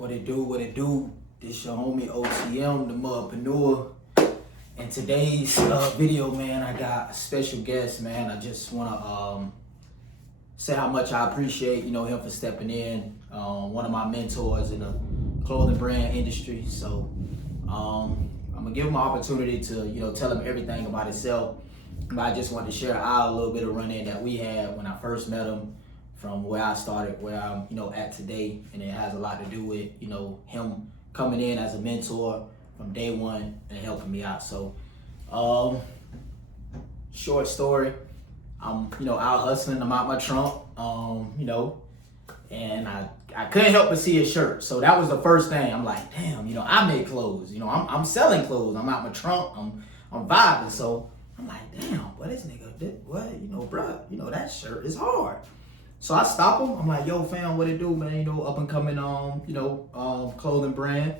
What it do? This your homie OTM, the MUDpreneur. In today's video, man, I got a special guest, man. I just wanna say how much I appreciate, him for stepping in. One of my mentors in the clothing brand industry. So I'm gonna give him an opportunity to, tell him everything about himself. But I just wanted to share out a little bit of run-in that we had when I first met him, from where I started, where I'm, at today, and it has a lot to do with, him coming in as a mentor from day one and helping me out. So, short story, I'm, out hustling. I'm out my trunk, and I couldn't help but see his shirt. So that was the first thing. I'm like, damn, I make clothes. I'm selling clothes. I'm out my trunk. I'm vibing. So I'm like, damn, what this nigga did? What, bruh, that shirt is hard. So I stop him. I'm like, yo, fam, what it do, man? Up and coming, clothing brand.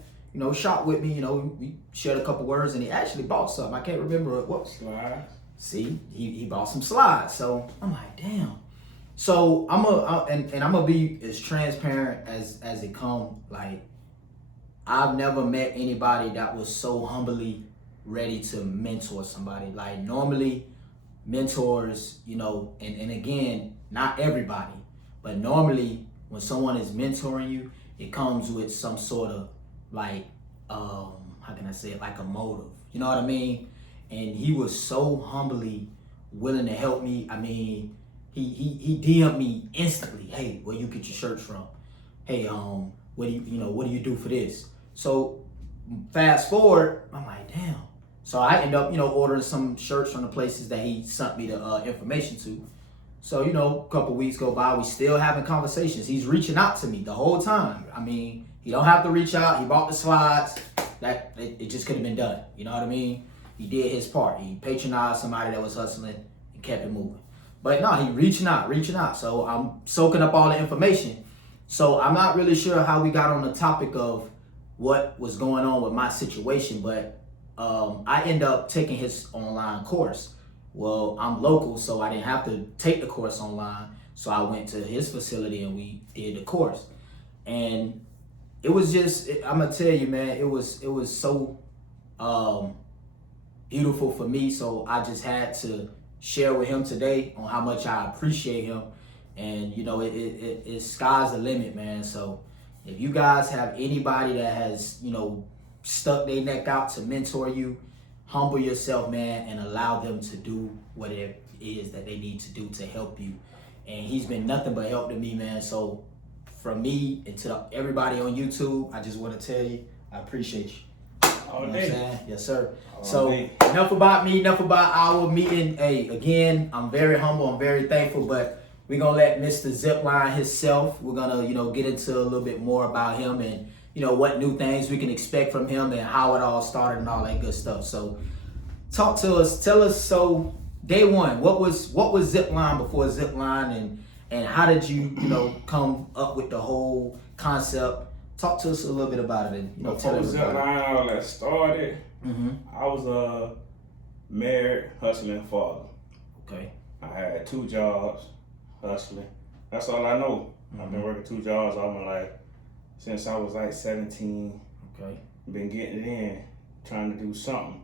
Shop with me. We shared a couple words, and he actually bought something. I can't remember what. Slides. See, he bought some slides. So I'm like, damn. So I'm gonna be as transparent as it come. Like, I've never met anybody that was so humbly ready to mentor somebody. Like, normally mentors, and again, not everybody, but normally when someone is mentoring you, it comes with some sort of like, how can I say it, like a motive, you know what I mean? And he was so humbly willing to help me. I mean, he DM'd me instantly, hey, where you get your shirts from? Hey, what do you do for this? So fast forward, I'm like, damn. So I end up, ordering some shirts from the places that he sent me the information to. So, a couple weeks go by, we still having conversations. He's reaching out to me the whole time. I mean, he don't have to reach out. He bought the slides. It just could have been done. You know what I mean? He did his part. He patronized somebody that was hustling and kept it moving. But no, he reaching out. So I'm soaking up all the information. So I'm not really sure how we got on the topic of what was going on with my situation, but I end up taking his online course. Well, I'm local, so I didn't have to take the course online. So I went to his facility and we did the course. And it was just, I'm gonna tell you, man, it was so beautiful for me. So I just had to share with him today on how much I appreciate him. And it's sky's the limit, man. So if you guys have anybody that has, stuck their neck out to mentor you, humble yourself, man, and allow them to do what it is that they need to do to help you. And he's been nothing but help to me, man. So from me and to everybody on YouTube, I just want to tell you, I appreciate you. All You know day. what I'm saying? Yes, sir. All So day. enough about me, enough about our meeting. Hey, again, I'm very humble, I'm very thankful, but we're gonna let Mr. Zipline himself, we're gonna, get into a little bit more about him and what new things we can expect from him and how it all started and all that good stuff. So talk to us, tell us, so day one, what was Zipline before Zipline, and how did you, come up with the whole concept? Talk to us a little bit about it and, tell Before Zipline all that started, I was a married, hustling father. Okay. I had 2 jobs, hustling. That's all I know. I've been working 2 jobs all my life. Since I was like 17, Okay. been getting it in, trying to do something.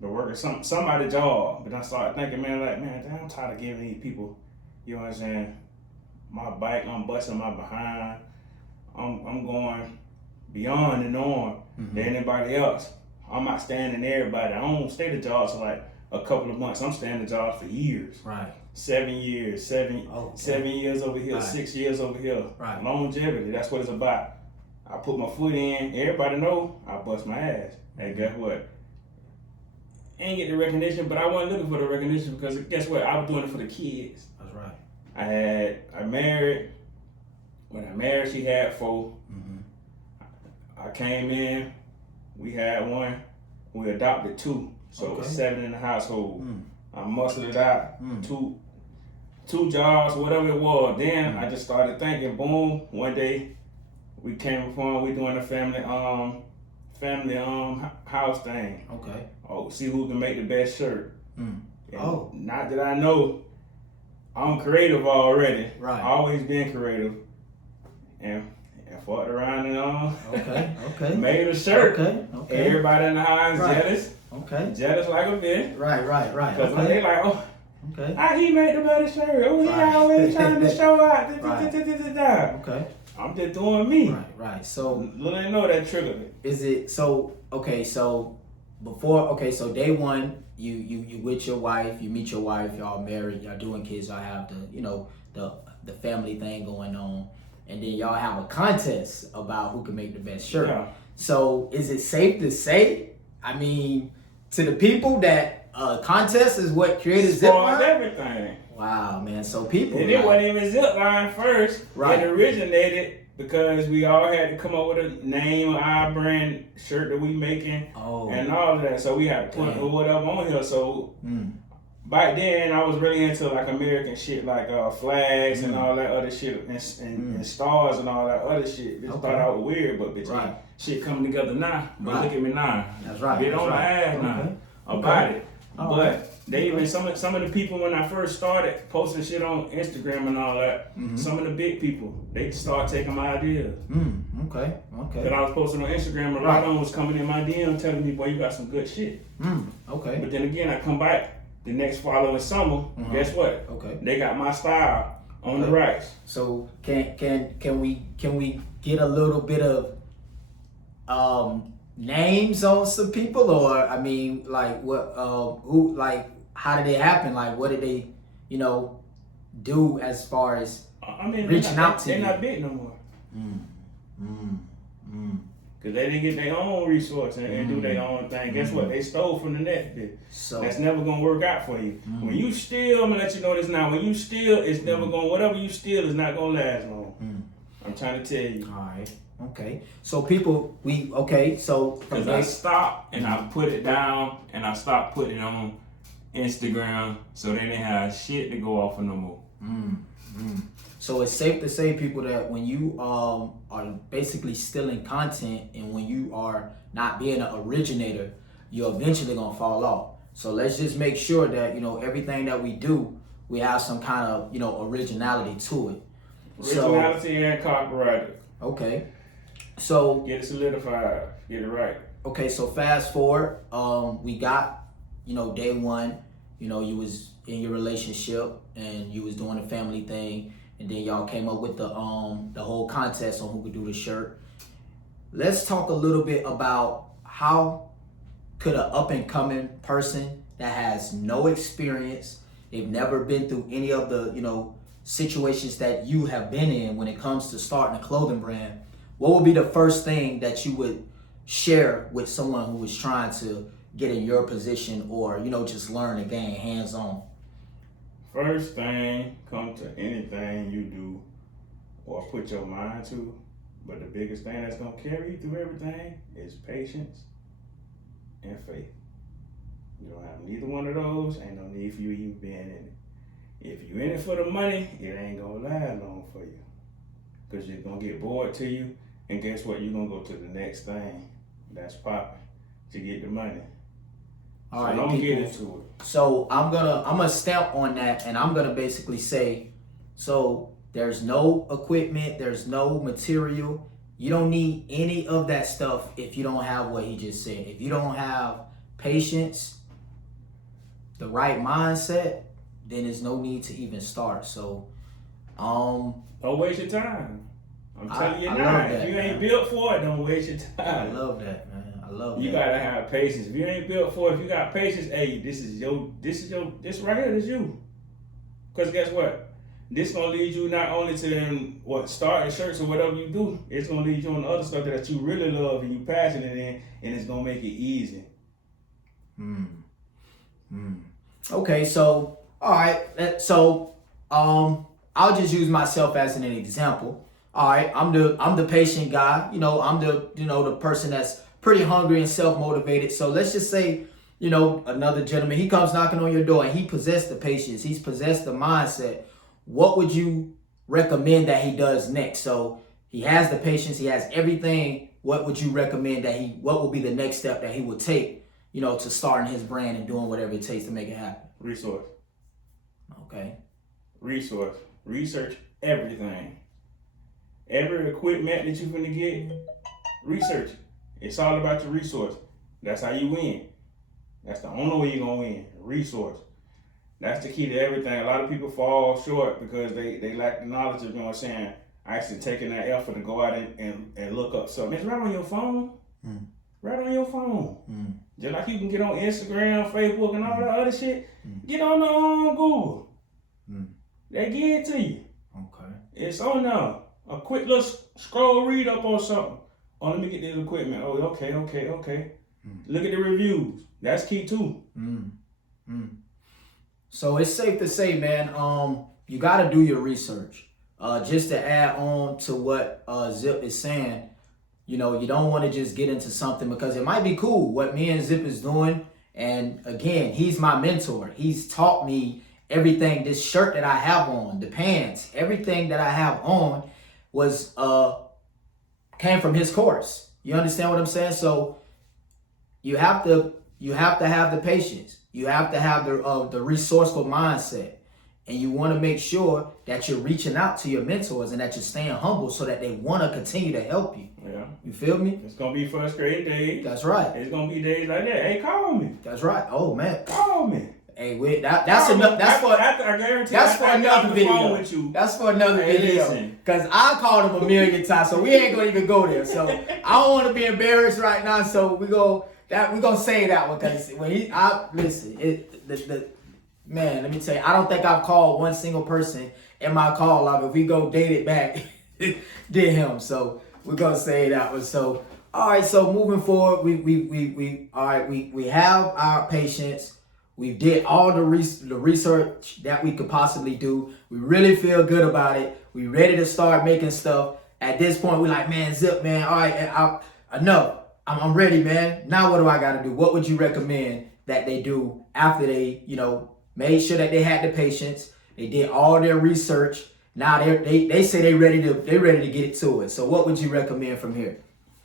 Been working somebody's job. But I started thinking, man, I'm tired of giving these people, you know what I'm saying, my bike, I'm busting my behind. I'm going beyond the norm than anybody else. I'm not staying in everybody. I don't stay the jobs for like a couple of months. I'm staying the jobs for years. Right. 7 years, 7 years over here, Right. 6 years over here. Right. Longevity, that's what it's about. I put my foot in, everybody know I bust my ass. Hey, guess what? Ain't get the recognition, but I wasn't looking for the recognition because guess what? I was doing it for the kids. That's right. I married. When I married, she had 4. I came in, we had 1. We adopted 2. So it was 7 in the household. I muscled it out. 2 jobs, whatever it was. Then I just started thinking, boom, one day we came upon, we doing a family house thing. Okay. Oh, see who can make the best shirt. Oh. Not that I know, I'm creative already. Right. Always been creative. And and fucked around and Okay. made a shirt. Okay. Everybody in the house jealous. Okay. Jealous like a bitch. Right. Because they like, oh, okay. He made the better shirt. Oh, he always trying to show out. Okay. I'm just doing me. Right. So little they know that triggered me. Is it so? Okay. So so day one, you with your wife, you meet your wife, y'all married, y'all doing kids, y'all have the family thing going on, and then y'all have a contest about who can make the best shirt. Yeah. So is it safe to say, I mean, to the people that contest is what created Zipline? Everything. Wow, man. So people. And it wasn't even Zipline first. Right. It originated because we all had to come up with a name of our brand shirt that we making and all of that. So we had to put whatever on here. So back then I was really into like American shit, like flags and all that other shit and stars and all that other shit. Just thought I was weird, but bitch, shit coming together now. But look at me now. That's right. Get on my ass now about it. But they even some of the people when I first started posting shit on Instagram and all that, some of the big people, they start taking my ideas. Okay. That I was posting on Instagram, and a lot of them was coming in my DM telling me, boy, you got some good shit. Okay. But then again, I come back the next following summer, guess what? Okay. They got my style on the racks. So can we get a little bit of names on some people, or I mean, like what who, like how did it happen? Like what did they, do as far as reaching out to you? They're not big no more. Cause they didn't get their own resource and do their own thing. Guess what? They stole from the net. So that's never gonna work out for you. When you steal, I'm gonna let you know this now. When you steal, it's never gonna. Whatever you steal is not gonna last long. I'm trying to tell you. All right. Okay. So people, so because I stopped and I put it down and I stopped putting it on Instagram, so they didn't have shit to go off of no more. So it's safe to say, people, that when you are basically stealing content and when you are not being an originator, you're eventually gonna fall off. So let's just make sure that everything that we do, we have some kind of originality to it. Originality and copyrighted. Okay. So get it solidified, get it right. Okay, so fast forward, we got, day one, you was in your relationship and you was doing the family thing, and then y'all came up with the whole contest on who could do the shirt. Let's talk a little bit about how could an up and coming person that has no experience, they've never been through any of the, situations that you have been in when it comes to starting a clothing brand, what would be the first thing that you would share with someone who is trying to get in your position or, just learn again, hands-on? First thing, come to anything you do or put your mind to, but the biggest thing that's going to carry you through everything is patience and faith. You don't have neither one of those, ain't no need for you even being in it. If you in it for the money, it ain't going to last long for you, because you're going to get bored to you. And guess what? You're going to go to the next thing that's popping to get the money. All right, don't get into it. So I'm gonna stamp on that, and I'm gonna basically say, so there's no equipment, there's no material. You don't need any of that stuff if you don't have what he just said. If you don't have patience, the right mindset, then there's no need to even start. So don't waste your time. I'm telling you now, if you ain't built for it, don't waste your time. I love that, man. I love that. You gotta have patience. If you ain't built for it, if you got patience, hey, this right here is you. Cause guess what? This gonna lead you not only to starting shirts or whatever you do, it's gonna lead you on the other stuff that you really love and you passionate in, and it's gonna make it easy. Okay, so all right, so I'll just use myself as an example. All right, I'm the patient guy. I'm the person that's pretty hungry and self-motivated. So let's just say, another gentleman, he comes knocking on your door and he possessed the patience, he's possessed the mindset. What would you recommend that he does next? So he has the patience, he has everything. What would you recommend what would be the next step that he would take, to starting his brand and doing whatever it takes to make it happen? Resource. Okay. Resource. Research everything. every equipment that you're gonna get, research it. It's all about your resource. That's how you win. That's the only way you're gonna win. Resource. That's the key to everything. A lot of people fall short because they lack the knowledge of, you know what I'm saying, actually taking that effort to go out and look up something. It's right on your phone. Right on your phone. Just like you can get on Instagram, Facebook, and all that other shit. Get on Google. They give it to you. Okay. It's on there. A quick little scroll read up on something. Oh, let me get this equipment. Oh, okay. Look at the reviews. That's key too. So it's safe to say, man, you got to do your research. Just to add on to what Zip is saying, you know, you don't want to just get into something because it might be cool what me and Zip is doing. And again, he's my mentor. He's taught me everything. This shirt that I have on, the pants, everything that I have on was came from his course. You understand what I'm saying? So you have to have the patience. You have to have the resourceful mindset. And you want to make sure that you're reaching out to your mentors and that you're staying humble so that they want to continue to help you. Yeah. You feel me? It's going to be frustrating days. That's right. It's going to be days like that. Hey, call me. That's right. Oh, man. Call me. Hey, wait, that's enough. That's for another video. That's for another video. Because I called him a million times, so we ain't going to even go there. So I don't want to be embarrassed right now, so we're going to say that one. Because when man, let me tell you, I don't think I've called one single person in my call log. If we go date it back, did him. So we're gonna say that one. So all right. So moving forward, we have our patients. We did all the research that we could possibly do. We really feel good about it. We ready to start making stuff. At this point, we're like, man, Zip, man. All right, enough. I'm ready, man. Now what do I got to do? What would you recommend that they do after they, made sure that they had the patience, they did all their research. Now they say they ready to get to it. So what would you recommend from here?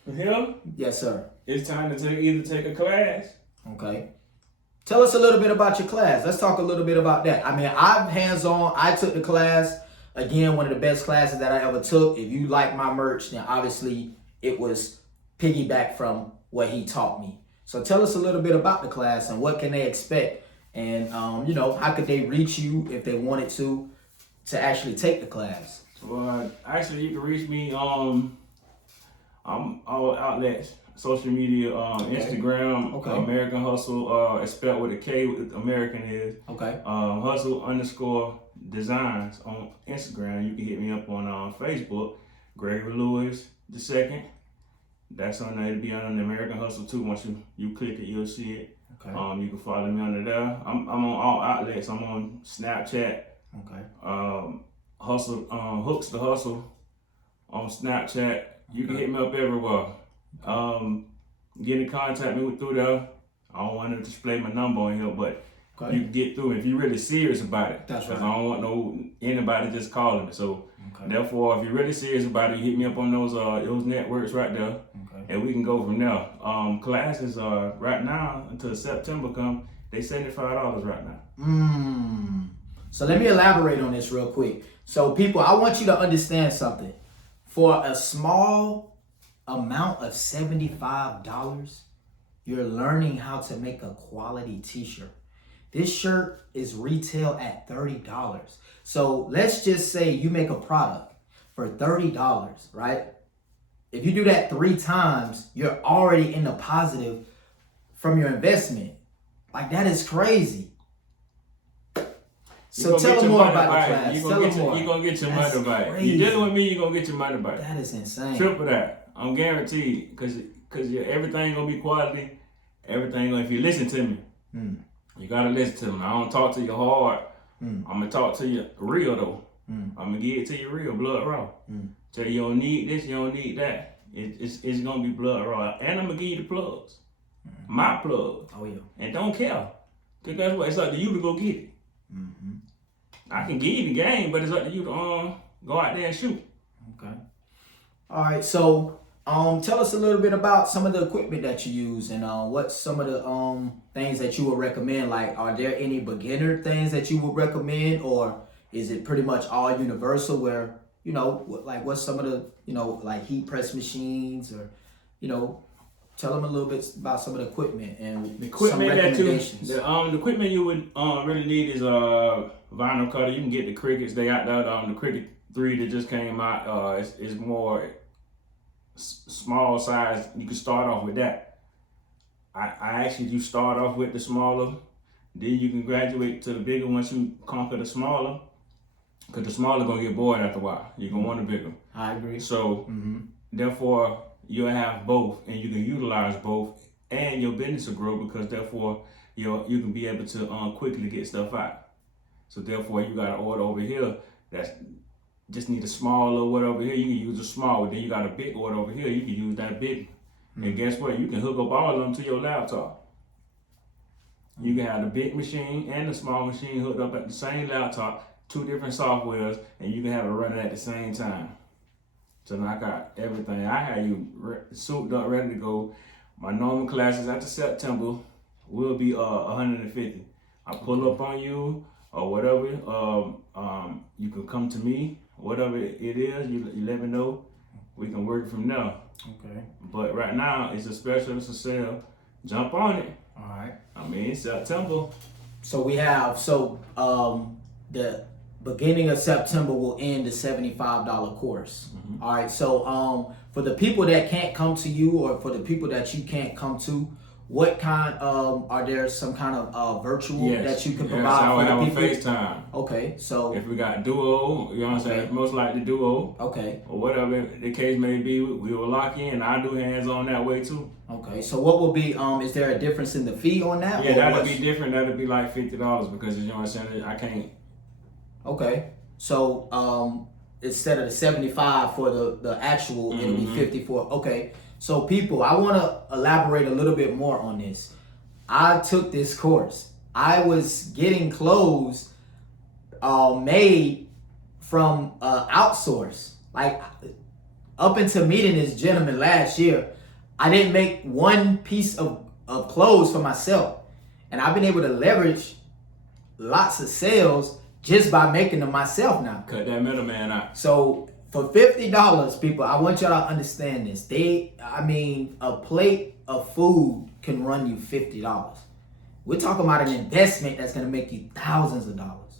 From here? Yes, sir. It's time to either take a class. Okay. Tell us a little bit about your class. Let's talk a little bit about that. I mean, I'm hands-on. I took the class. Again, one of the best classes that I ever took. If you like my merch, then obviously it was piggyback from what he taught me. So tell us a little bit about the class and what can they expect. And, how could they reach you if they wanted to actually take the class? Well, actually, you can reach me on all outlets, social media, Instagram, American Hustle, it's spelled with a K, what American is. Okay. Hustle_designs on Instagram. You can hit me up on Facebook, Gregory Lewis II. That's on there. It'll be on the American Hustle too. Once you click it, you'll see it. Okay. You can follow me under there. I'm on all outlets. I'm on Snapchat. Okay. Hooks the Hustle on Snapchat. You can hit me up everywhere. Get in contact me through there. I don't want to display my number on here, but you can get through if you're really serious about it. That's right. I don't want anybody just calling me. So therefore, if you're really serious about it, you hit me up on those networks right there. And we can go from there. Classes are right now until September come. They $75 right now. So let me elaborate on this real quick. So people, I want you to understand something. For a small amount of $75, you're learning how to make a quality t-shirt. This shirt is retail at $30. So let's just say you make a product for $30, right? If you do that 3 times, you're already in the positive from your investment. Like, that is crazy. So tell them more about the class. You're going to get your money back. You're dealing with me, you're going to get your money back. That is insane. Triple that. I'm guaranteed. Because everything going to be quality. Everything, if you listen to me, you got to listen to me. I don't talk to you hard. I'm going to talk to you real, though. I'm going to give it to you real, blood raw. Tell you don't need this, you don't need that. It's going to be blood raw. And I'm going to give you the plugs. My plug. Oh, yeah. And don't care. Because that's what, it's up to you to go get it. I can give you the game, but it's up to you to go out there and shoot. Okay. All right, so tell us a little bit about some of the equipment that you use and what's some of the things that you would recommend. Like, are there any beginner things that you would recommend, or is it pretty much all universal where, like what's some of the you know, like heat press machines, or, you know, tell them a little bit about some of the equipment and the equipment some recommendations. the equipment you would really need is a vinyl cutter. You can get the Crickets. They out there. The Cricket 3 that just came out is more small size. You can start off with that. I actually do start off with the smaller. Then you can graduate to the bigger once you conquer the smaller. Because the smaller gonna get bored after a while. You're gonna want the bigger. I agree. So therefore you'll have both, and you can utilize both, and your business will grow because therefore you can be able to quickly get stuff out. So therefore you got an order over here that's just need a small or whatever here. You can use a small. Then you got a big order over here. You can use that big. And guess what? You can hook up all of them to your laptop. You can have the big machine and the small machine hooked up at the same laptop, 2 different softwares, and you can have it running at the same time. So now I got everything. I have you souped up, ready to go. My normal classes after September will be 150. I pull up on you or whatever. You can come to me, whatever it is. You let me know. We can work from there. Okay. But right now it's a special, it's a sale. Jump on it. All right. I mean, September. So we have, the beginning of September will end the $75 course. All right. So for the people that can't come to you, or for the people that you can't come to, what kind are there some kind of virtual that you can provide for the people? FaceTime. Okay, so if we got duo, you know what I'm saying? Most likely duo. Okay. Or whatever the case may be, we will lock in. I do hands on that way too. Okay, so what will be, is there a difference in the fee on that? Yeah, that'll be different. That'll be like $50 because, you know what I'm saying, I can't. Okay, so instead of the 75 for the actual, it'll be 54. Okay, so people, I want to elaborate a little bit more on this. I took this course. I was getting clothes made from outsource. Like, up until meeting this gentleman last year, I didn't make one piece of clothes for myself. And I've been able to leverage lots of sales just by making them myself now. Cut that middleman out. So for $50, people, I want y'all to understand this. A plate of food can run you $50. We're talking about an investment that's gonna make you thousands of dollars.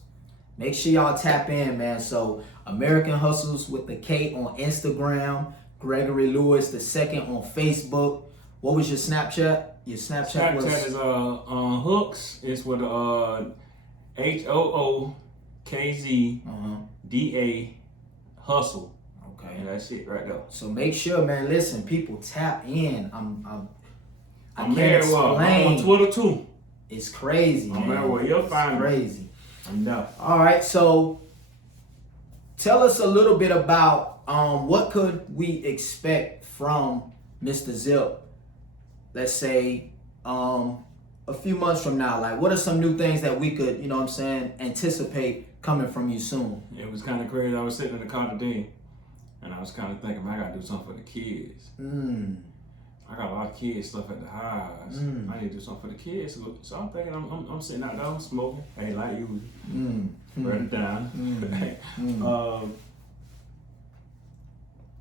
Make sure y'all tap in, man. So American Hustles with the K on Instagram, Gregory Lewis II on Facebook. What was your Snapchat? Your Snapchat was is Hooks. It's with HOOKZDA Hustle. Okay. And that's it right there. So make sure, man. Listen, people, tap in. I can't explain. I'm on Twitter too. It's crazy, man. I'm everywhere. You'll find me. Crazy. I'm done. All right. So tell us a little bit about what could we expect from Mr. Zip. Let's say a few months from now. Like, what are some new things that we could, you know what I'm saying, anticipate coming from you soon? It was kind of crazy. I was sitting in the car today, and I was kind of thinking, man, I gotta do something for the kids. I got a lot of kids stuff at the house. I need to do something for the kids. So I'm thinking, I'm sitting out there, I'm smoking. Hey, like you, burn it down.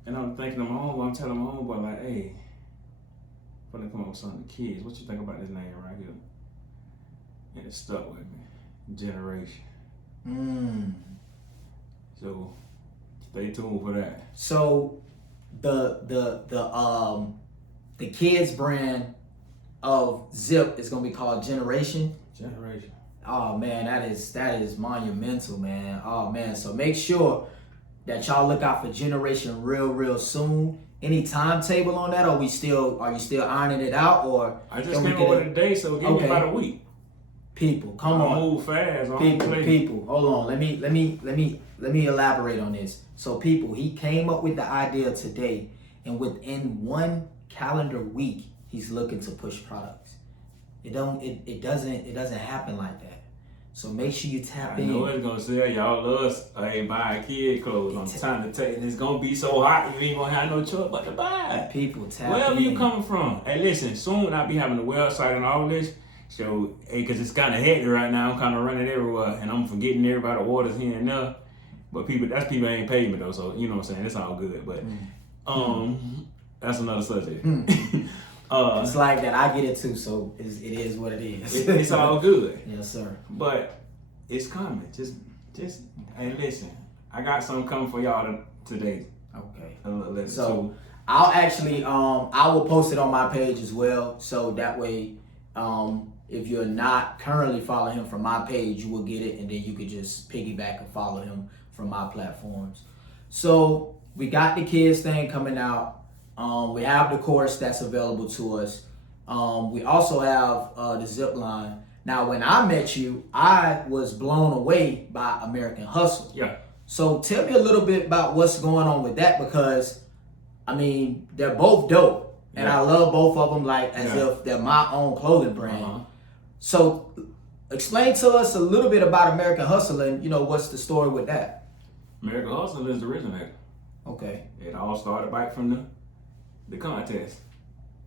And I'm thinking of my homeboy. I'm telling my homeboy, like, hey, I'm gonna come up with something for the kids. What you think about this name right here? And it stuck with me. Generation. So stay tuned for that. So the kids brand of Zip is gonna be called Generation. Generation. Oh man, that is monumental, man. Oh man, so make sure that y'all look out for Generation real soon. Any timetable on that? Are you still ironing it out, or I just came over today, so give me about a week. People, come on. Move fast. People, hold on. Let me elaborate on this. So people, he came up with the idea today, and within 1 calendar week, he's looking to push products. It doesn't happen like that. So make sure you tap in. I know it's gonna sell. Y'all love buying kid clothes. I'm trying to tell you, it's gonna be so hot you ain't gonna have no choice but to buy it. People tap Wherever in. you coming from. Hey, listen, soon I'll be having a website and all this. So, hey, cause it's kind of hectic right now. I'm kind of running everywhere, and I'm forgetting everybody orders here and there. But people ain't paid me though, so you know what I'm saying. It's all good. But that's another subject. It's like that. I get it too. So it is what it is. It's all good. Yes, sir. But it's coming. Just hey, listen. I got something coming for y'all today. Okay. So I'll actually I will post it on my page as well. So that way, if you're not currently following him from my page, you will get it, and then you could just piggyback and follow him from my platforms. So we got the kids thing coming out. We have the course that's available to us. We also have the Zipline. Now, when I met you, I was blown away by American Hustle. Yeah. So tell me a little bit about what's going on with that, because I mean, they're both dope, and I love both of them like as if they're my own clothing brand. So explain to us a little bit about American Hustle and, you know, what's the story with that? American Hustle is the originator. Okay. It all started back from the contest.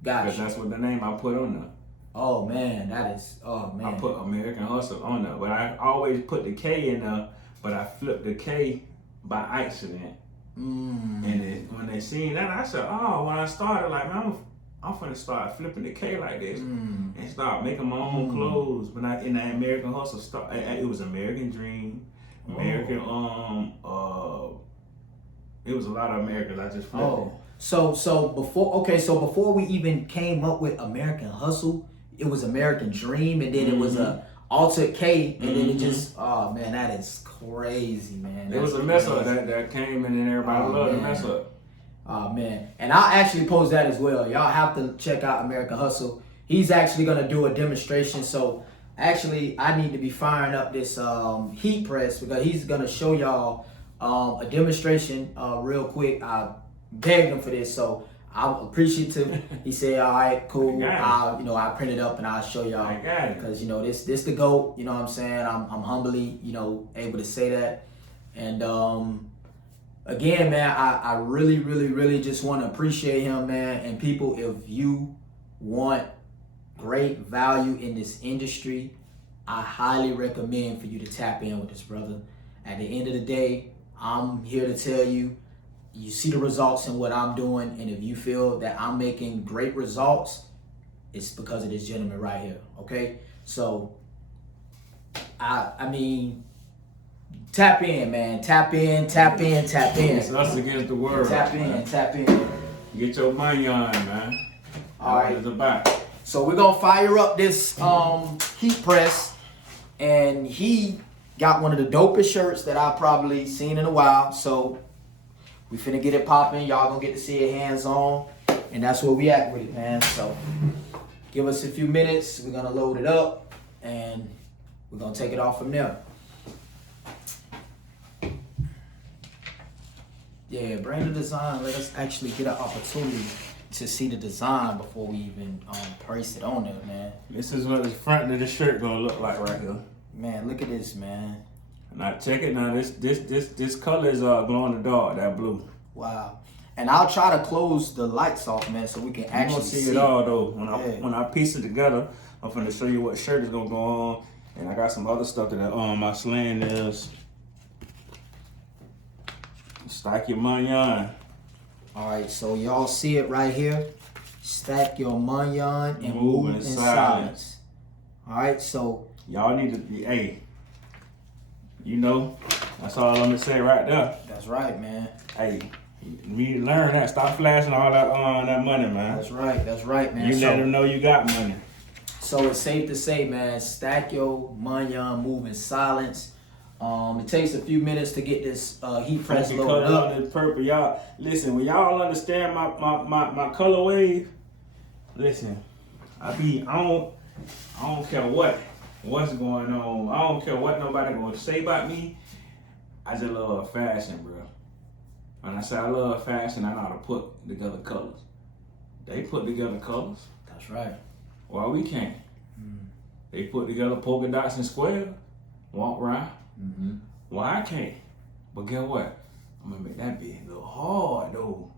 Gotcha. Because that's what the name I put on there. Oh man, I put American Hustle on there, but I always put the K in there, but I flipped the K by accident. And when they seen that, I said, oh, when I started, like, man, I'm finna start flipping the K like this and start making my own clothes. But in the American Hustle, it was American Dream, American, it was a lot of Americans. I just flipped it. So before we even came up with American Hustle, it was American Dream, and then it was a Altered K, and then it just, oh man, that is crazy, man. It was a mess up that came in, and everybody loved the mess up. Oh man, and I'll actually post that as well. Y'all have to check out American Hustle. He's actually gonna do a demonstration. So actually, I need to be firing up this heat press, because he's gonna show y'all a demonstration real quick. I begged him for this, so I'm appreciative. He said, all right, cool. I print it up and I'll show y'all. Because, you know, this the GOAT, you know what I'm saying? I'm humbly, you know, able to say that. And again, man, I really, really, really just want to appreciate him, man. And people, if you want great value in this industry, I highly recommend for you to tap in with this brother. At the end of the day, I'm here to tell you, you see the results in what I'm doing, and if you feel that I'm making great results, it's because of this gentleman right here, okay? So, I mean, tap in, man. Tap in. It's us against the world. Tap in. Get your money on, man. All right. What it's about. So we're gonna fire up this heat press, and he got one of the dopest shirts that I've probably seen in a while. So we finna get it popping. Y'all gonna get to see it hands on, and that's where we at with it, man. So give us a few minutes. We're gonna load it up, and we're gonna take it off from there. Yeah, brand new design. Let us actually get an opportunity to see the design before we even place it on there, man. This is what the front of the shirt gonna look like right here. Man, look at this, man. Now check it. Now this color is glow in the dark, that blue. Wow. And I'll try to close the lights off, man, so we can actually see it all though. When I piece it together, I'm finna show you what shirt is gonna go on, and I got some other stuff that my slang is. Stack your money on. All right, so y'all see it right here. Stack your money on and move in silence. All right, so y'all need to be, hey, you know, that's all I'm gonna say right there. That's right, man. Hey, you need to learn that. Stop flashing all that money, man. That's right, man. You let them know you got money. So it's safe to say, man, stack your money on, move in silence. It takes a few minutes to get this heat press loaded up. This purple, y'all. Listen, when y'all understand my color wave, listen, I don't care what's going on. I don't care what nobody gonna say about me. I just love fashion, bro. When I say I love fashion, I know how to put together colors. They put together colors. That's right. Why we can't? They put together polka dots and squares. Walk around. Why I can't? But guess what? I'm gonna make that bit a little hard though.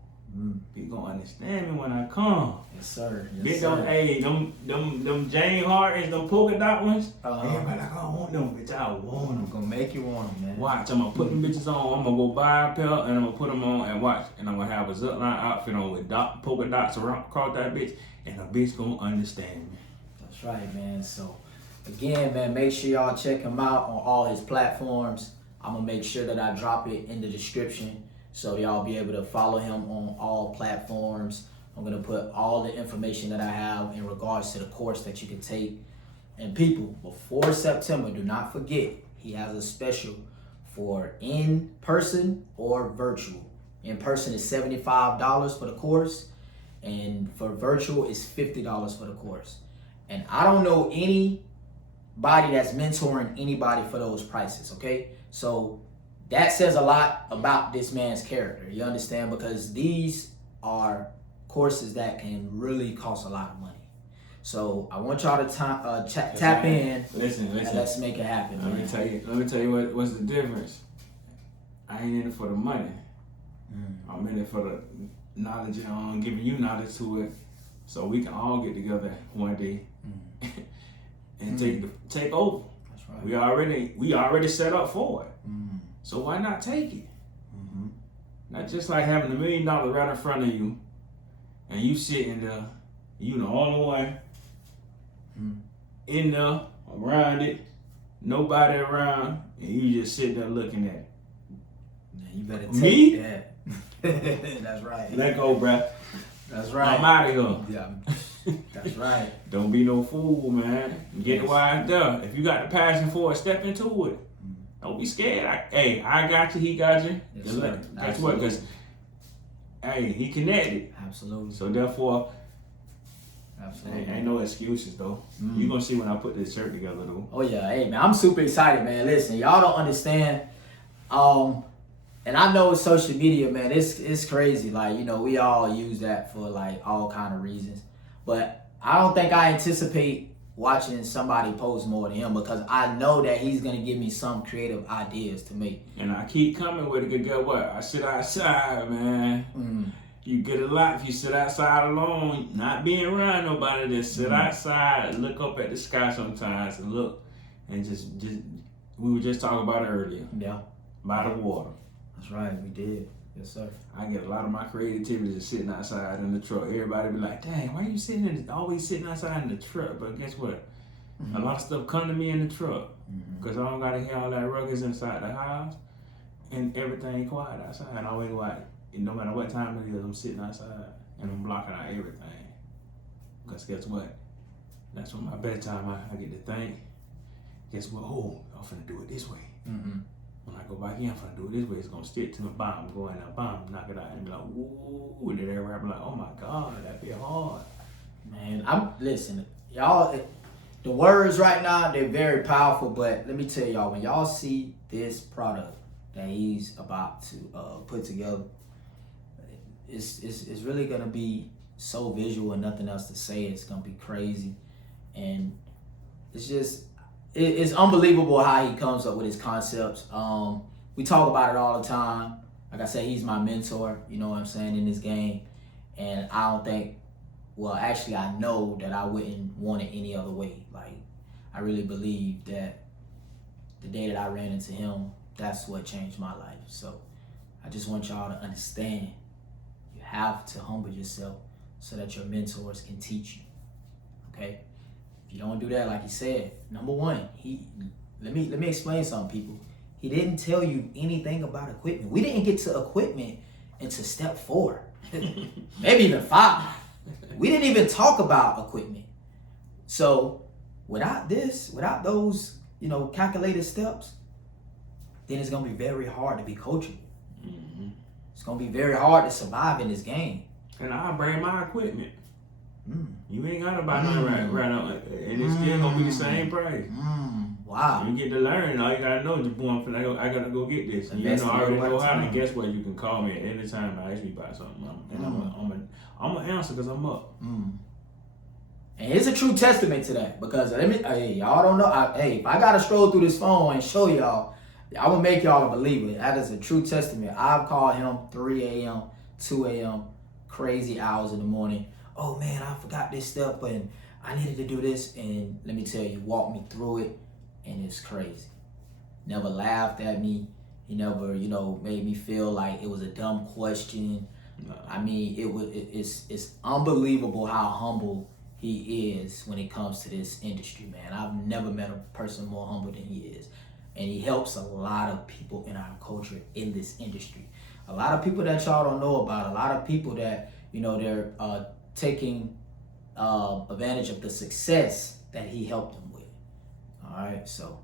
People gonna understand me when I come. Yes, sir. Yes, Bitch, sir. hey, them Jane Hardens, them polka dot ones. Everybody like, I don't want them, bitch. I want them. I'm gonna make you want them, man. Watch, I'm gonna put them bitches on. I'm gonna go buy a pair and I'm gonna put them on and watch. And I'm gonna have a Zipline outfit on with polka dots across that bitch, and the bitch gonna understand me. That's right, man. So, again, man, make sure y'all check him out on all his platforms. I'm gonna make sure that I drop it in the description so y'all be able to follow him on all platforms. I'm gonna put all the information that I have in regards to the course that you can take. And people, before September, do not forget, he has a special for in-person or virtual. In person is $75 for the course, and for virtual is $50 for the course. And I don't know anybody that's mentoring anybody for those prices, okay? So that says a lot about this man's character, you understand? Because these are courses that can really cost a lot of money. So I want y'all to tap in. Listen. And let's make it happen, Let me tell you what's the difference. I ain't in it for the money. I'm in it for the knowledge and I'm giving you knowledge to it, so we can all get together one day and take over. That's right. We already set up for it. So why not take it? Not just like having $1 million right in front of you, and you sitting there, you the only one in there around it, nobody around, and you just sitting there looking at it. Man, you better take Me? that. That's right. Let go, bruh. That's right. I'm out of here. Yeah. That's right. Don't be no fool, man. Get it while it's there. If you got the passion for it, step into it. Don't be scared. I got you. He got you. Yes, sir. That's what, because, hey, he connected. Absolutely. So therefore, Absolutely. ain't no excuses though. You gonna see when I put this shirt together though. Oh yeah, hey man, I'm super excited, man. Listen, y'all don't understand. And I know social media, man, it's crazy. Like, you know, we all use that for like all kind of reasons. But I don't think I anticipate watching somebody post more than him, because I know that he's gonna give me some creative ideas to make. And I keep coming with it, because guess what? I sit outside, man. You get a lot if you sit outside alone, not being around nobody. Just sit outside, look up at the sky sometimes, and look, and just we were just talking about it earlier. Yeah. By the water. That's right, we did. Yes, sir. I get a lot of my creativity just sitting outside in the truck. Everybody be like, dang, why you always sitting outside in the truck? But guess what? A lot of stuff come to me in the truck, because I don't got to hear all that ruckus inside the house, and everything quiet outside. I always go out, no matter what time it is, I'm sitting outside and I'm blocking out everything. Because guess what? That's when my bedtime, I get to think, guess what? Oh, I'm finna do it this way. When I go back in, I'm finna do it this way. It's gonna stick to me. Bomb, go in there, bomb, knock it out, and be like, ooh. And then everybody be like, oh my God, that be hard. Man, listen, y'all. The words right now, they're very powerful. But let me tell y'all, when y'all see this product that he's about to put together, it's really gonna be so visual and nothing else to say. It's gonna be crazy, and it's unbelievable how he comes up with his concepts. We talk about it all the time. Like I said, he's my mentor, you know what I'm saying, in this game. And I don't think, well, actually I know that I wouldn't want it any other way. Like, I really believe that the day that I ran into him, that's what changed my life. So I just want y'all to understand, you have to humble yourself so that your mentors can teach you, okay? If you don't do that, like he said, number one, let me explain something, people. He didn't tell you anything about equipment. We didn't get to equipment into step 4, maybe even 5. We didn't even talk about equipment. So without those, calculated steps, then it's gonna be very hard to be coachable. It's gonna be very hard to survive in this game. And I'll bring my equipment. You ain't gotta buy nothing right now, and it's still gonna be the same price. Wow. You get to learn. All you gotta know is, boom, I gotta go get this. And I already know how. And guess what? You can call me at any time and ask me about something, and I'm gonna answer, because I'm up. And it's a true testament to that, because y'all don't know. If I gotta stroll through this phone and show y'all, I will make y'all believe it. That is a true testament. I've called him 3 a.m., 2 a.m., crazy hours in the morning. Oh man, I forgot this step and I needed to do this. And let me tell you, walk me through it, and it's crazy. Never laughed at me. He never, made me feel like it was a dumb question. I mean, it's unbelievable how humble he is when it comes to this industry, man. I've never met a person more humble than he is. And he helps a lot of people in our culture in this industry. A lot of people that y'all don't know about, a lot of people that, they're taking advantage of the success that he helped them with. All right, so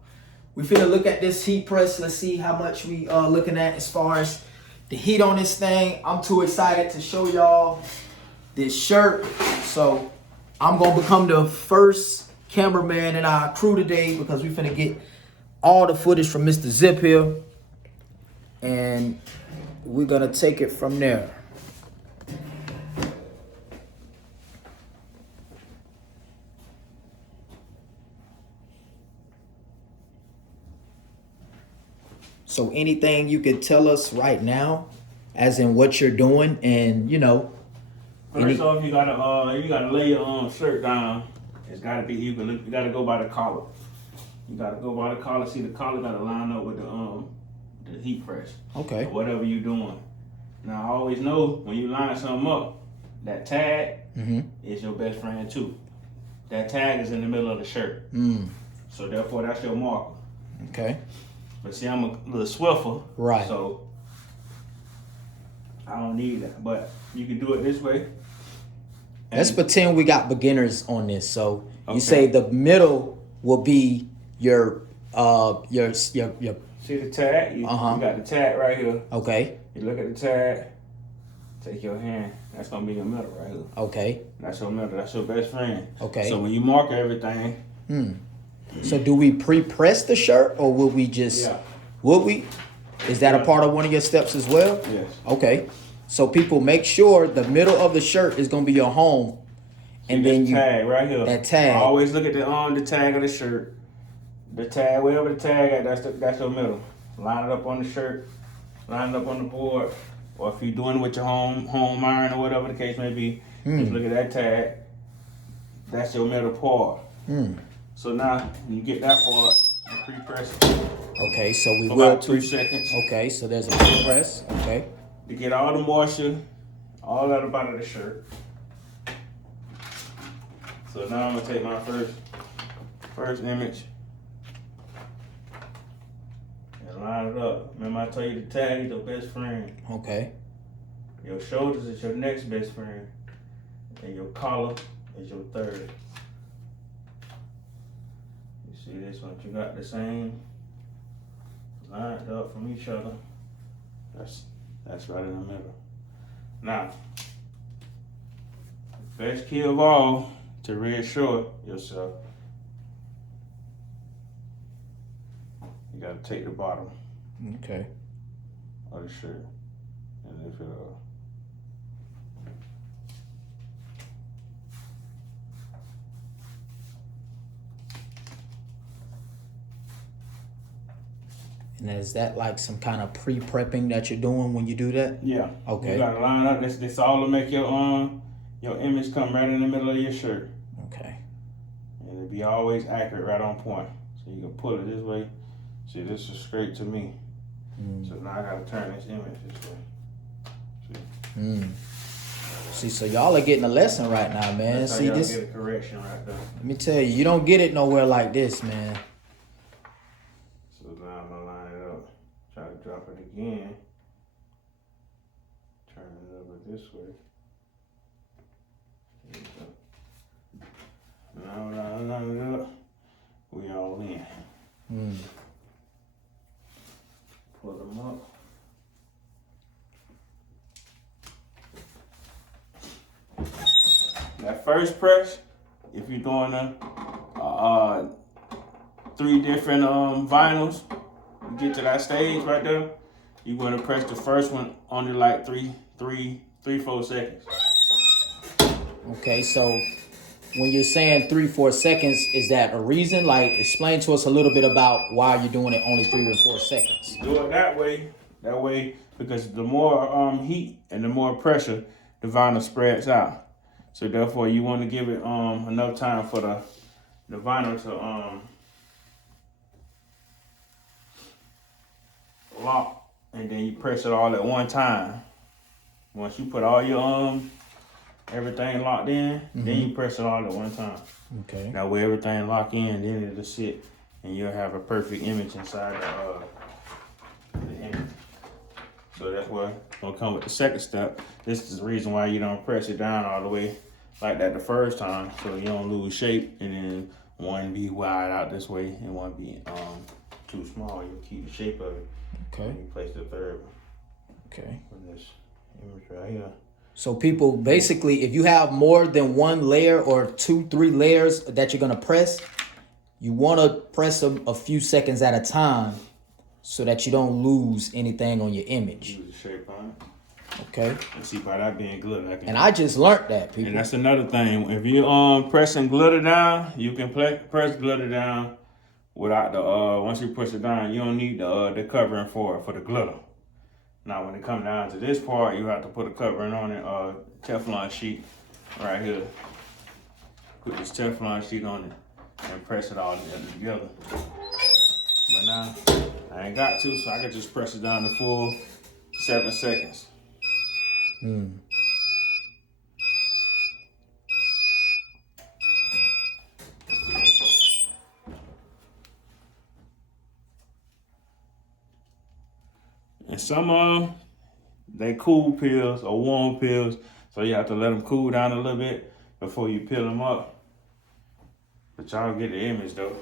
we finna look at this heat press. Let's see how much we looking at as far as the heat on this thing. I'm too excited to show y'all this shirt. So I'm gonna become the first cameraman in our crew today because we finna get all the footage from Mr. Zip here. And we're gonna take it from there. So anything you could tell us right now, as in what you're doing, and First off, you gotta lay your shirt down. It's gotta be even. You gotta go by the collar. You gotta go by the collar. See, the collar gotta line up with the heat press. Okay. Or whatever you're doing. Now, I always know when you line something up, that tag is your best friend too. That tag is in the middle of the shirt. So therefore, that's your marker. Okay. But see, I'm a little swiffer. Right. So I don't need that. But you can do it this way. Let's pretend we got beginners on this. So Okay. you say the middle will be your See the tag? You got the tag right here. Okay. You look at the tag, take your hand. That's gonna be your middle right here. Okay. That's your middle. That's your best friend. Okay. So when you mark everything. So do we pre-press the shirt, or will we just? Yeah. Would we? Is that a part of one of your steps as well? Yes. Okay. So people, make sure the middle of the shirt is gonna be your home, and then you tag right here. that tag. Always look at the tag of the shirt. The tag, wherever the tag at, that's your middle. Line it up on the shirt. Line it up on the board. Or if you're doing it with your home iron or whatever the case may be, just look at that tag. That's your middle part. So now, when you get that part, you pre-press it. Okay, so we For will about 2 seconds. Okay, so there's a pre-press. Okay. To get all the moisture, all that up out of the shirt. So now I'm gonna take my first image and line it up. Remember I told you the tag is your best friend. Okay. Your shoulders is your next best friend. And your collar is your third. You see this one? You got the same lined up from each other. That's right in the middle. Now, best key of all to reassure yourself, you gotta take the bottom Okay. of the shirt and lift it up. And is that like some kind of pre-prepping that you're doing when you do that? Yeah. Okay. You gotta line up. This all to make your image come right in the middle of your shirt. Okay. And it'll be always accurate, right on point. So you can pull it this way. See, this is straight to me. So now I gotta turn this image this way. See? See, so y'all are getting a lesson right now, man. That's how See y'all this? get a correction right there. Let me tell you, you don't get it nowhere like this, man. So now I'm gonna line it up. Try to drop it again. Turn it over this way. There you go. Now when I line it up, we all in. Pull them up. That first press, if you're doing 3 different vinyls, you get to that stage right there, you're going to press the first one under like 3-4 seconds. Okay, so when you're saying 3-4 seconds, is that a reason? Like, explain to us a little bit about why you're doing it only 3 or 4 seconds. Do it that way, because the more heat and the more pressure, the vinyl spreads out. So therefore you want to give it enough time for the vinyl to lock, and then you press it all at one time. Once you put all your everything locked in, then you press it all at one time. Okay. That way everything lock in, then it'll sit, and you'll have a perfect image inside the image. So that's what gonna come with the second step. This is the reason why you don't press it down all the way like that the first time, so you don't lose shape, and then one be wide out this way and one be too small. You keep the shape of it. Okay. And you place the third one. Okay. On this image right here. So people, basically, if you have more than one layer or 2-3 layers that you're gonna press, you wanna press them a few seconds at a time so that you don't lose anything on your image. Use the shape on it. Okay. And see, by that being glitter, And I just learned that, people. And that's another thing. If you pressing glitter down, you can press glitter down without the once you push it down, you don't need the covering for the glitter. Now when it comes down to this part, you have to put a covering on it, Teflon sheet right here. Put this Teflon sheet on it and press it all together. But now I ain't got to, so I can just press it down the full 7 seconds. And some they cool pills or warm pills, so you have to let them cool down a little bit before you peel them up. But y'all get the image though.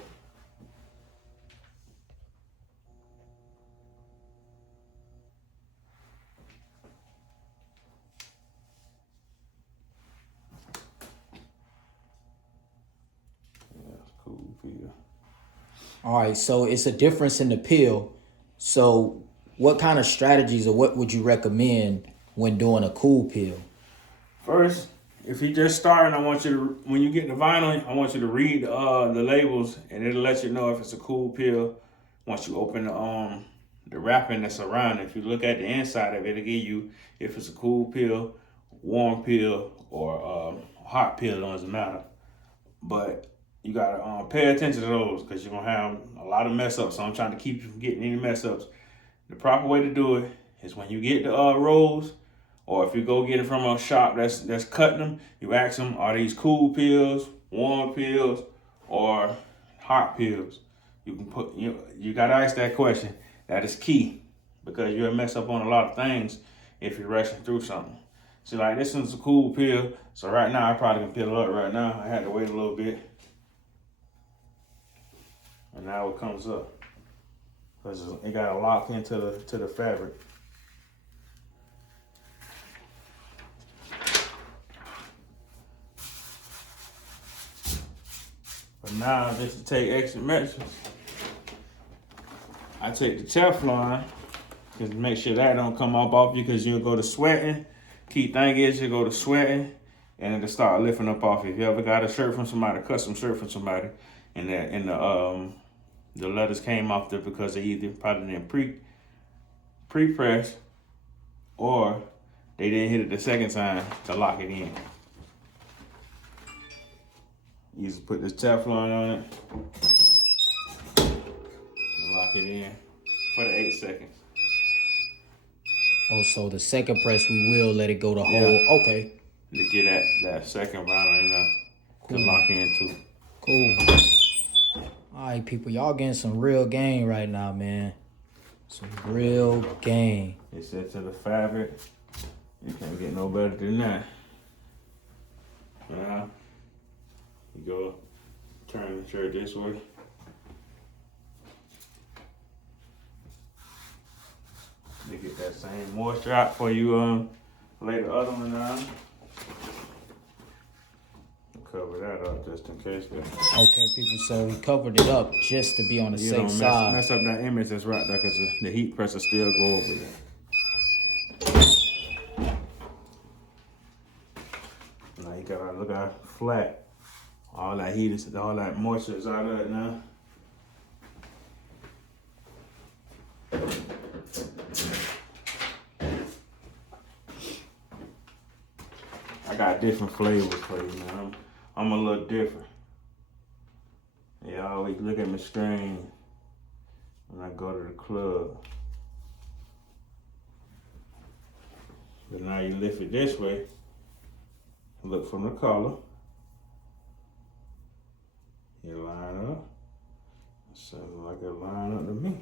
Yeah, it's cool pill. All right, so it's a difference in the pill. So what kind of strategies or what would you recommend when doing a cool pill? First, if you're just starting, I want you to, when you get the vinyl, I want you to read the labels, and it'll let you know if it's a cool pill. Once you open the wrapping that's around it, if you look at the inside of it, it'll give you if it's a cool pill, warm pill, or hot pill. It doesn't matter. But you gotta pay attention to those because you're gonna have a lot of mess ups. So I'm trying to keep you from getting any mess ups. The proper way to do it is when you get the rolls, or if you go get it from a shop that's cutting them, you ask them, are these cool pills, warm pills, or hot pills? You can put you gotta ask that question. That is key because you'll mess up on a lot of things if you're rushing through something. See, like this one's a cool pill, so right now I probably can peel it up right now. I had to wait a little bit, and now it comes up. Because it got to lock into the fabric. But now, just to take extra measures, I take the Teflon just to make sure that don't come off you because you'll go to sweating. Key thing is you go to sweating and it'll start lifting up off you. If you ever got a shirt from somebody, a custom shirt from somebody, and the letters came off there because they either probably didn't pre-press or they didn't hit it the second time to lock it in. You just put this Teflon on it and lock it in for the 8 seconds. Oh, so the second press, we will let it go the whole, Yeah. Okay. To get that second vinyl in there to lock in too. Cool. All right, people, y'all getting some real game right now, man. Some real game. It's set to the fabric. You can't get no better than that. Now, you go turn the shirt this way. You get that same moisture out before you lay the other one down. Cover that up just in case. Okay, people, so we covered it up just to be on the You safe don't side. mess up that image that's right there because the heat press will still go over it. Now you gotta look out flat. All that heat is, all that moisture is out of it now. got different flavors for you, man. I'm a little different. Yeah, I always look at my screen when I go to the club. But now you lift it this way. Look from the color. You line up. Sounds like a line up to me.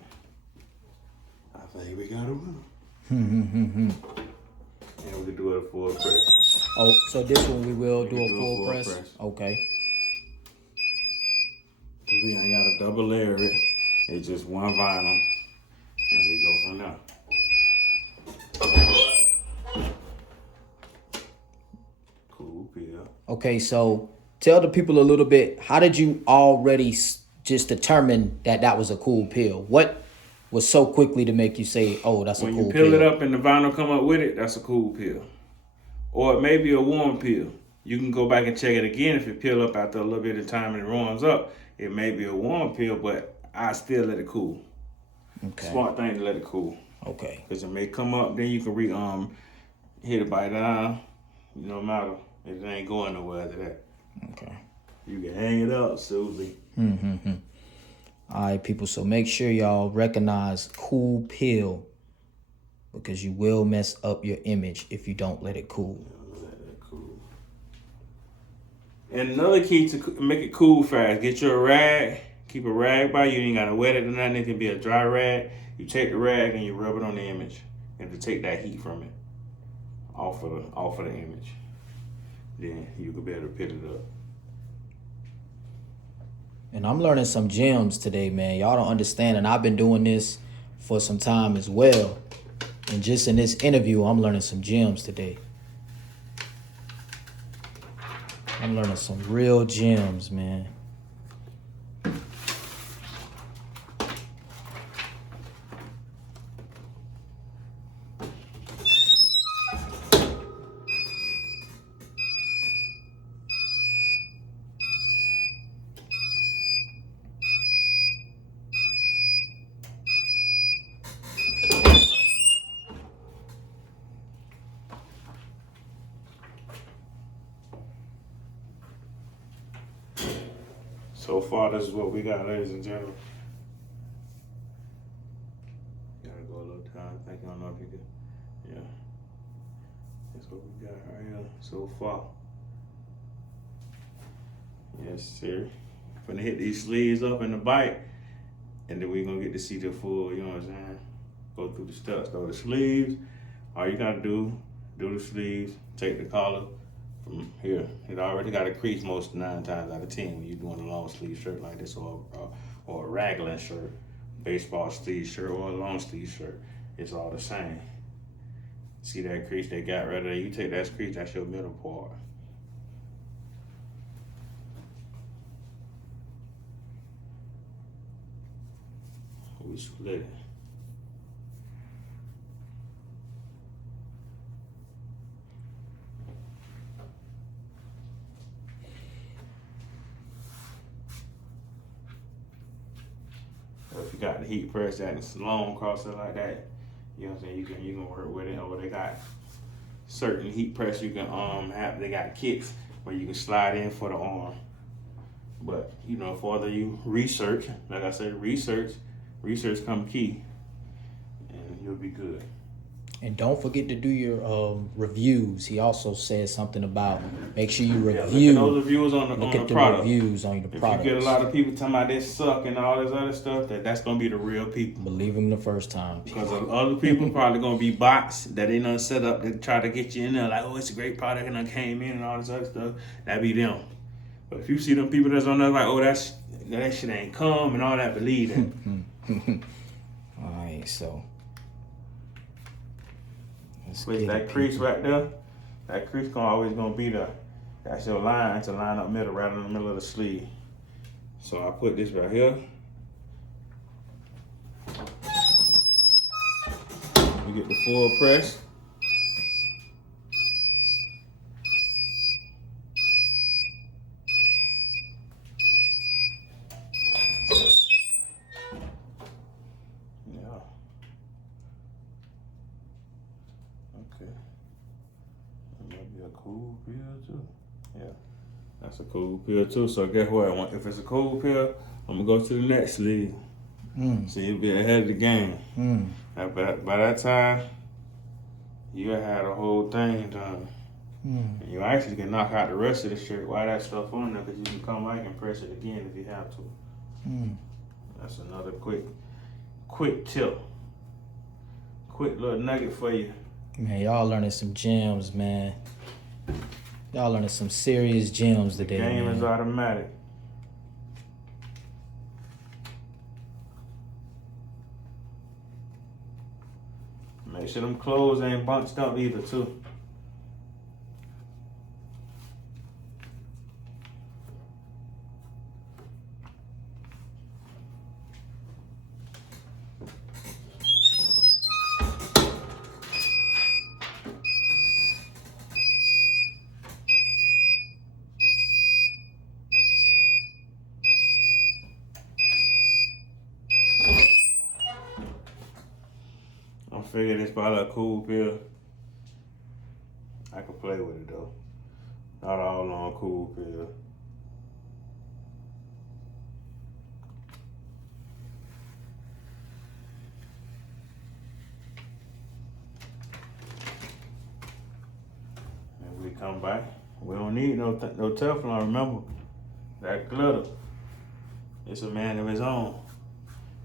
I think we got a winner. And we can do it a full press. Oh, so this one we will do a full press? Okay. We ain't got to double layer it. It's just one vinyl. And we go from there. Cool pill. Okay, so tell the people a little bit, how did you already just determine that that was a cool pill? What was so quickly to make you say, oh, that's a cool pill? When you peel it up and the vinyl come up with it, that's a cool pill. Or it may be a warm pill. You can go back and check it again if it peel up after a little bit of time and it warms up. It may be a warm pill, but I still let it cool. Okay. Smart thing to let it cool. Okay. Because it may come up, then you can hit it by down. No matter. It ain't going nowhere after that. Okay. You can hang it up, Susie. All right, people. So make sure y'all recognize cool pill, because you will mess up your image if you don't let it cool. Let it cool. And another key to make it cool fast, get you a rag. Keep a rag by you. You ain't got to wet it or nothing. It can be a dry rag. You take the rag and you rub it on the image, and to take that heat from it off of the image. Then you can be able to peel it up. And I'm learning some gems today, man. Y'all don't understand. And I've been doing this for some time as well. And just in this interview, I'm learning some gems today. I'm learning some real gems, man. So far, this is what we got, ladies and gentlemen. Gotta go a little time. I don't know if you could. Yeah. That's what we got right here so far. Yes, sir. Gonna hit these sleeves up in the bite, and then we're gonna get to see the full, you know what I'm saying? Go through the steps. So the sleeves, all you gotta do the sleeves, take the collar from here. It already got a crease most 9 times out of 10 when you're doing a long sleeve shirt like this, or a raglan shirt, baseball sleeve shirt, or a long sleeve shirt. It's all the same. See that crease they got right there? You take that crease, that's your middle part. We split it. If you got the heat press that long crosser like that, you know what I'm saying, you can work with it. Or they got certain heat press you can have. They got kits where you can slide in for the arm. But you know, further you research, like I said, research come key, and you'll be good. And don't forget to do your reviews. He also said something about make sure you review. Look at those reviews on the product. Reviews on the product. If you get a lot of people talking about this suck and all this other stuff, that's gonna be the real people. Believe them the first time. Because other people probably gonna be bots that they done set up to try to get you in there, like, oh, it's a great product and I came in and all this other stuff. That be them. But if you see them people that's on there like, oh, that shit ain't come and all that, believe that. All right, so. With that crease right there, that crease always gonna be there. That's your line to line up middle, right in the middle of the sleeve. So I put this right here. You get the full press. Okay. That might be a cool pill too. That's a cool pill too. So guess what? If it's a cool pill, I'm gonna go to the next league. So you'll be ahead of the game. By that time, you'll have the whole thing done. And you actually can knock out the rest of the shirt while that stuff on there, because you can come back and press it again if you have to. That's another quick tip. Quick little nugget for you. Man, y'all learning some gems, man. Y'all learning some serious gems today, The game man. is automatic. Make sure them clothes ain't bunched up either, too. I figured it's probably a cool pill. I can play with it though. Not all on cool pill. And we come back. We don't need no Teflon. Remember that glitter. It's a man of his own.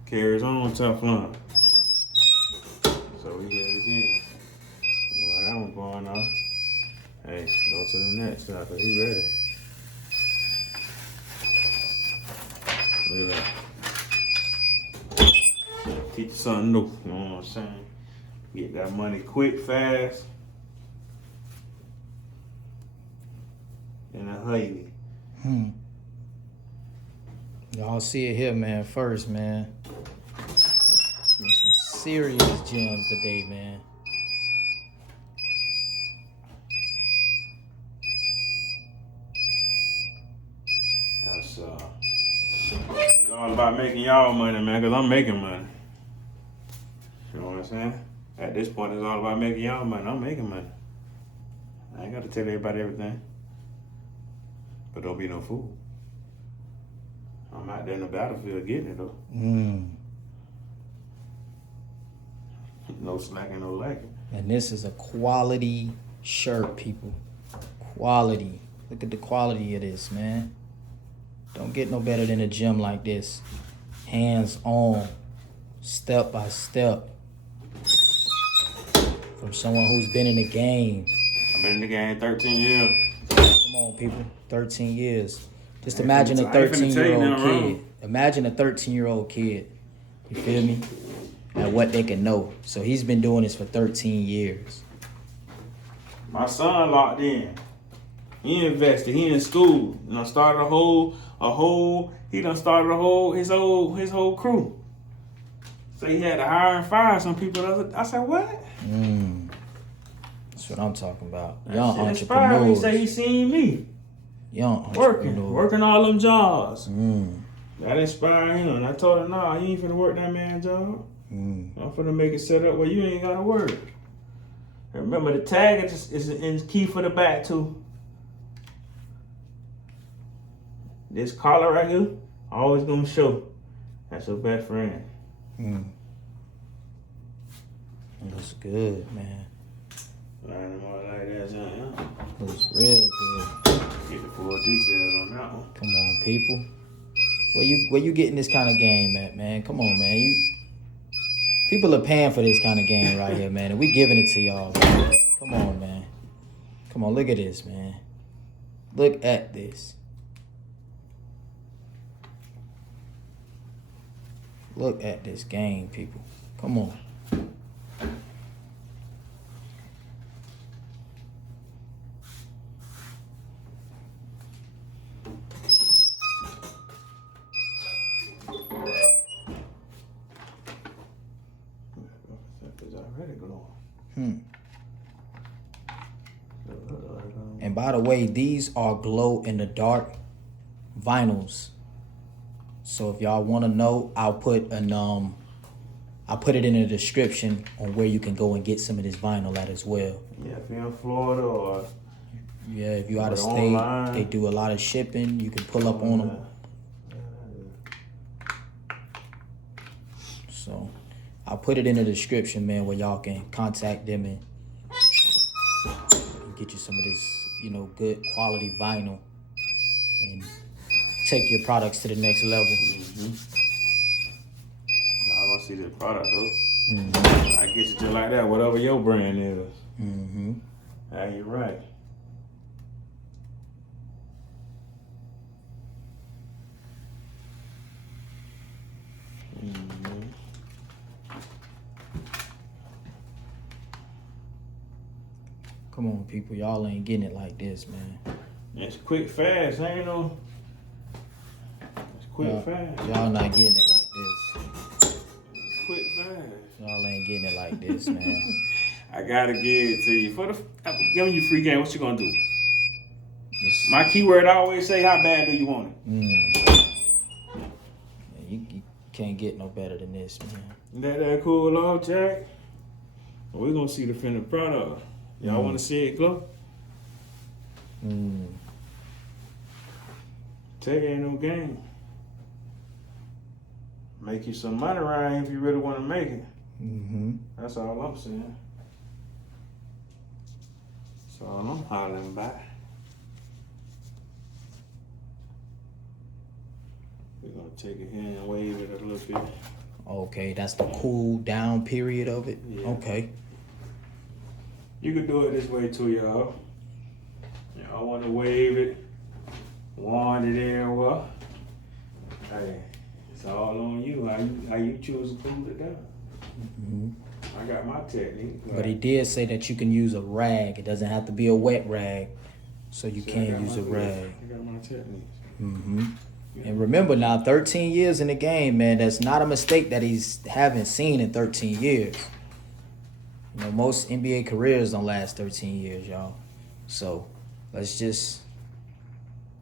Carries on Teflon. So we hit it again. While that one going off, hey, go to the next guy, cause he ready. Look at that. Teach you something new, you know what I'm saying? Get that money quick, fast, in a hurry. Y'all see it here, man, first, man. Some serious gems today, man. That's it's all about making y'all money, man, cause I'm making money. You know what I'm saying? At this point, it's all about making y'all money. I'm making money. I ain't got to tell everybody everything. But don't be no fool. I'm out there in the battlefield getting it, though. No slacking, no lacking. And this is a quality shirt, people. Quality. Look at the quality of this, man. Don't get no better than a gym like this. Hands on, step by step. From someone who's been in the game. I've been in the game 13 years. Come on, people. 13 years. Just imagine a 13-year-old kid. Imagine a 13-year-old kid. You feel me? And what they can know. So he's been doing this for 13 years. My son locked in. He invested. He in school. You know, started he done started his whole crew. So he had to hire and fire some people. I said, what? That's what I'm talking about. Young entrepreneurs. He said he seen me. Young entrepreneurs. Working all them jobs. That inspired him. And I told him, nah, you ain't finna work that man's job. I'm finna make it set up where you ain't gotta work. And remember, the tag is key for the back too. This collar right here, always gonna show. That's your best friend. Looks good, man. Learning more like that, yeah. Looks real good. Get the full details on that one. Come on, people. Where you getting this kind of game at, man? Come on, man. People are paying for this kind of game right here, man. And we giving it to y'all, man. Come on, man. Come on, look at this, man. Look at this. Look at this game, people. Come on. And by the way, these are glow in the dark vinyls. So if y'all want to know, I'll put it in the description on where you can go and get some of this vinyl at as well. Yeah, if you're in Florida or Yeah, if you out of But state, online, they do a lot of shipping. You can pull up on them. So I'll put it in the description, man, where y'all can contact them and get you some of this, you know, good quality vinyl and take your products to the next level. I want to see this product though. I get you just like that, whatever your brand is. Yeah, you're right. Come on, people. Y'all ain't getting it like this, man. It's quick, fast. Ain't no. It's quick, fast. Y'all not getting it like this. Quick, fast. Y'all ain't getting it like this, man. I gotta give it to you. For the giving you free game, what you gonna do? My keyword I always say, how bad do you want it? Man, you can't get no better than this, man. That cool off, Jack? We're gonna see the finished product. Y'all wanna see it glow? Take it ain't no game. Make you some money around here if you really wanna make it. That's all I'm saying. That's all I'm hollering about. We're gonna take it here and wave it a little bit. Okay, that's the cool down period of it. Yeah. Okay. You can do it this way too, y'all. Y'all want to wave it, wind it in, well, hey, it's all on you. How you choose to cool it down. I got my technique. But he did say that you can use a rag. It doesn't have to be a wet rag, so you can use a rag. I got my techniques. And remember now, 13 years in the game, man, that's not a mistake that he's haven't seen in 13 years. You know, most NBA careers don't last 13 years, y'all. So let's just,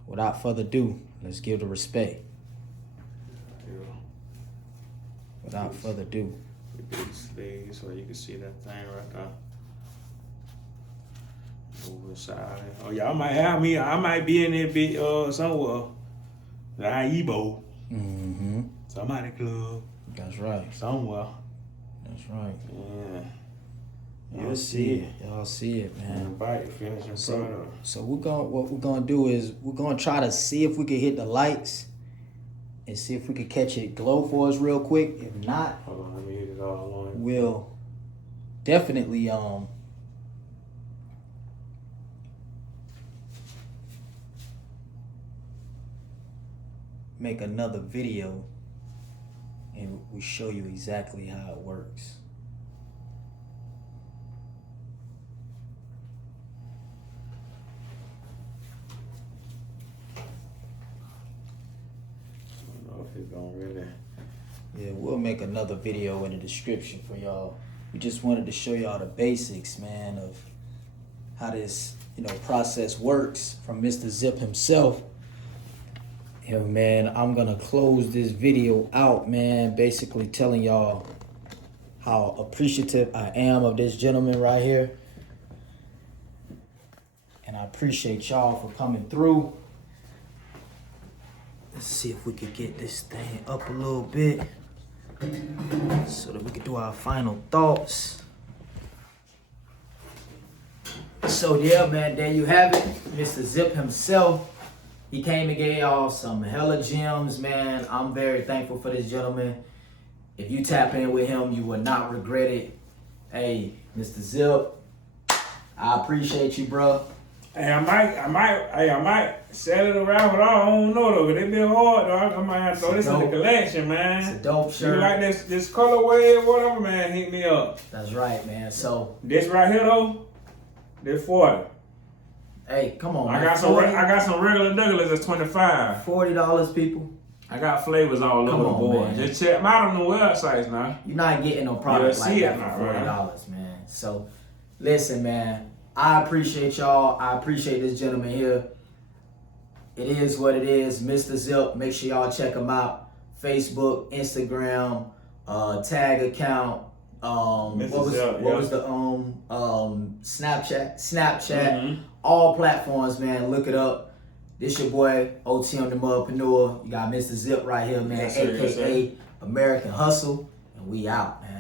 without further ado, let's give the respect. Without further ado. Sleeves so you can see that thing right there. Over the side. Oh yeah, I might be in there bit somewhere. The Ibo. Somebody club. That's right. Somewhere. That's right. Yeah. Y'all see it. Y'all see it, man. Finishing product. So what we're gonna do is we're gonna try to see if we can hit the lights and see if we can catch it glow for us real quick. If not, Hold on, let me hit it all on. we'll definitely make another video and we show you exactly how it works. I don't know if it's gonna really. Yeah, we'll make another video in the description for y'all. We just wanted to show y'all the basics, man, of how this, process works from Mr. Zip himself. And man, I'm gonna close this video out, man, basically telling y'all how appreciative I am of this gentleman right here. And I appreciate y'all for coming through. Let's see if we could get this thing up a little bit so that we can do our final thoughts. So yeah, man, there you have it. Mr. Zip himself. He came and gave y'all some hella gems, man. I'm very thankful for this gentleman. If you tap in with him, you will not regret it. Hey, Mr. Zip, I appreciate you, bro. Hey, I might sell it around, but I don't know though. It been hard though. I might have to throw this in the collection, man. It's a dope shirt. You like this colorway or whatever, man? Hit me up. That's right, man. So this right here though, this 40. Hey, come on, man. I got some regular Douglas that's 25. $40, people. I got flavors all over the board. Man. Just check them out on the websites now. You're not getting no product like that now, for $40, man. So, listen, man. I appreciate y'all. I appreciate this gentleman here. It is what it is. Mr. Zip. Make sure y'all check him out. Facebook, Instagram, tag account, what was the Snapchat, all platforms, man. Look it up. This your boy OTM the MUDpreneur. You got Mr. Zip right here, man, Yes, sir, aka American Hustle, and we out, man.